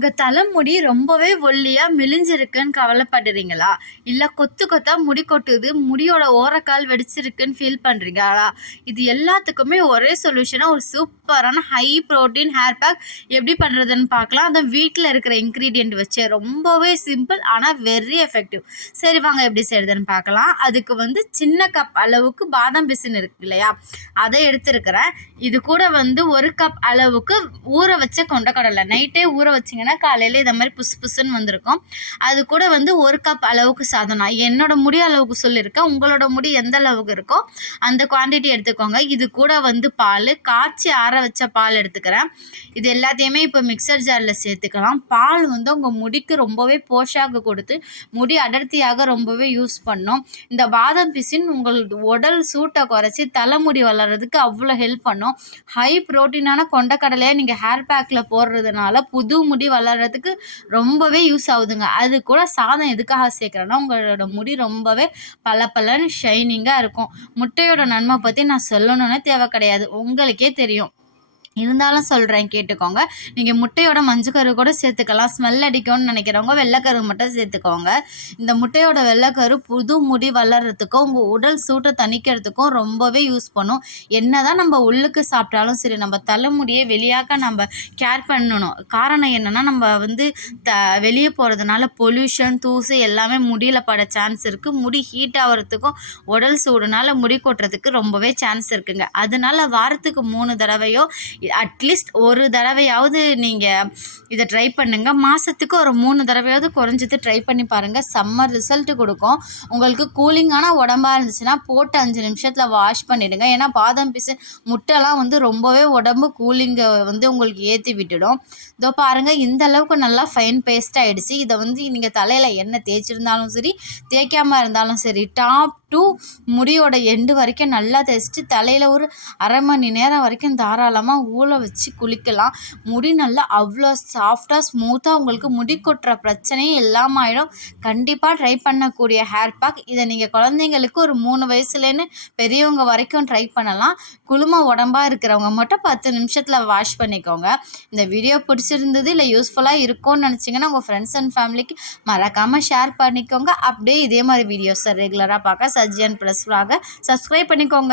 உங்க தலைமுடி ரொம்பவே ஒல்லியா மெலிஞ்சிருக்குன்னு கவலைப்படுறீங்களா? இல்ல கொத்து கொத்தா முடி கொட்டுது, முடியோட ஓரக்கால் வெடிச்சிருக்குன்னு ஃபீல் பண்றீங்களா? இது எல்லாத்துக்குமே ஒரே சொல்யூஷனா ஒரு சூப்பரான ஹை புரோட்டீன் ஹேர் பேக் எப்படி பண்றதுன்னு பார்க்கலாம். அதுவும் வீட்ல இருக்கிற இன்கிரீடியன்ட் வச்சு ரொம்பவே சிம்பிள் ஆனா வெரி எஃபெக்டிவ். சரி வாங்க எப்படி செய்றதுன்னு பார்க்கலாம். அதுக்கு சின்ன கப் அளவுக்கு பாதாம் பிசின் இருக்கு இல்லையா? அதை எடுத்திருக்கிறேன். இது கூட 1 கப் அளவுக்கு ஊற வச்ச கொண்டக்கடலை. நைட்டே ஊற வச்சிங்கன்னா காலையில் இதை மாதிரி புசு புசுன்னு வந்திருக்கும். அது கூட 1 கப் அளவுக்கு சாதம். நான் என்னோட முடி அளவுக்கு சொல்லியிருக்கேன். உங்களோட முடி எந்த அளவுக்கு இருக்கோ அந்த குவான்டிட்டி எடுத்துக்கோங்க. இது கூட பால், காய்ச்சி ஆற வச்ச பால் எடுத்துக்கிறேன். இது எல்லாத்தையுமே இப்போ மிக்சர் ஜாரில் சேர்த்துக்கலாம். பால் உங்கள் முடிக்கு ரொம்பவே போஷாக்கு கொடுத்து முடி அடர்த்தியாக ரொம்பவே யூஸ் பண்ணும். இந்த பாதாம் பிசின் உங்கள் உடல் சூட்டை குறைச்சி தலைமுடி வளர்கிறதுக்கு அவ்வளோ ஹெல்ப் பண்ணும். ஹை ப்ரோட்டீனான கொண்டக்கடலையை நீங்கள் ஹேர் பேக்கில் போடுறதுனால புது முடி வளர்கிறதுக்கு ரொம்பவே யூஸ் ஆகுதுங்க. அது கூட சாதம் எதுக்காக சேர்க்குறேன்னா உங்களோட முடி ரொம்பவே பளபளன்னு ஷைனிங்காக இருக்கும். முட்டையோட நன்மை பற்றி நான் சொல்லணும்னு தேவை கிடையாது, உங்களுக்கே தெரியும். இருந்தாலும் சொல்கிறேன் கேட்டுக்கோங்க. நீங்கள் முட்டையோட மஞ்சக்கரு கூட சேர்த்துக்கலாம். ஸ்மெல் அடிக்கும்னு நினைக்கிறவங்க வெள்ளைக்கரு மட்டும் சேர்த்துக்கோங்க. இந்த முட்டையோட வெள்ளைக்கரு புது முடி வளர்கிறதுக்கும் உங்கள் உடல் சூட்டை தணிக்கிறதுக்கும் ரொம்பவே யூஸ் பண்ணும். என்ன தான் நம்ம உள்ளுக்கு சாப்பிட்டாலும் சரி, நம்ம தலைமுடியை வெளியாக்க நம்ம கேர் பண்ணணும். காரணம் என்னென்னா நம்ம வெளியே போகிறதுனால பொல்யூஷன், தூசு எல்லாமே முடியில் பட சான்ஸ் இருக்குது. முடி ஹீட் ஆகிறதுக்கும் உடல் சூடுனால முடி கொட்டுறதுக்கு ரொம்பவே சான்ஸ் இருக்குங்க. அதனால வாரத்துக்கு 3 தடவையோ அட்லீஸ்ட் ஒரு தடவையாவது நீங்கள் இதை ட்ரை பண்ணுங்கள். மாதத்துக்கு ஒரு 3 தடவையாவது குறைஞ்சது ட்ரை பண்ணி பாருங்கள். செம்ம ரிசல்ட்டு கொடுக்கும். உங்களுக்கு கூலிங்கான உடம்பாக இருந்துச்சுன்னா போட்டு 5 நிமிஷத்தில் வாஷ் பண்ணிவிடுங்க. ஏன்னா பாதாம் பிசின் முட்டைலாம் ரொம்பவே உடம்பு கூலிங்கை உங்களுக்கு ஏற்றி விட்டுடும். இதோ பாருங்கள், இந்த அளவுக்கு நல்லா ஃபைன் பேஸ்ட் ஆகிடுச்சு. இதை நீங்கள் தலையில் எண்ணெய் தேய்ச்சிருந்தாலும் சரி, தேய்க்காமல் இருந்தாலும் சரி, டாப் டு முடியோட எண்டு வரைக்கும் நல்லா தேய்ச்சிட்டு தலையில் ஒரு அரை மணி நேரம் வரைக்கும் தாராளமாக ஊற வச்சு குளிக்கலாம். முடி நல்லா அவ்வளோ சாஃப்டாக ஸ்மூத்தாக உங்களுக்கு முடி கொட்டுற பிரச்சனையும் இல்லாமல் ஆகிடும். கண்டிப்பாக ட்ரை பண்ணக்கூடிய ஹேர் பேக். இதை நீங்கள் குழந்தைங்களுக்கு ஒரு 3 வயசுலேன்னு பெரியவங்க வரைக்கும் ட்ரை பண்ணலாம். குளுமை உடம்பாக இருக்கிறவங்க மட்டும் 10 நிமிஷத்தில் வாஷ் பண்ணிக்கோங்க. இந்த வீடியோ பிடிச்சிருந்தது இல்லை யூஸ்ஃபுல்லாக இருக்கும்னு நினச்சிங்கன்னா உங்கள் ஃப்ரெண்ட்ஸ் அண்ட் ஃபேமிலிக்கு மறக்காமல் ஷேர் பண்ணிக்கோங்க. அப்படியே இதே மாதிரி வீடியோஸை ரெகுலராக பார்க்க சஜ்ஜன் ப்ளஸ் vlog சப்ஸ்கிரைப் பண்ணிக்கோங்க.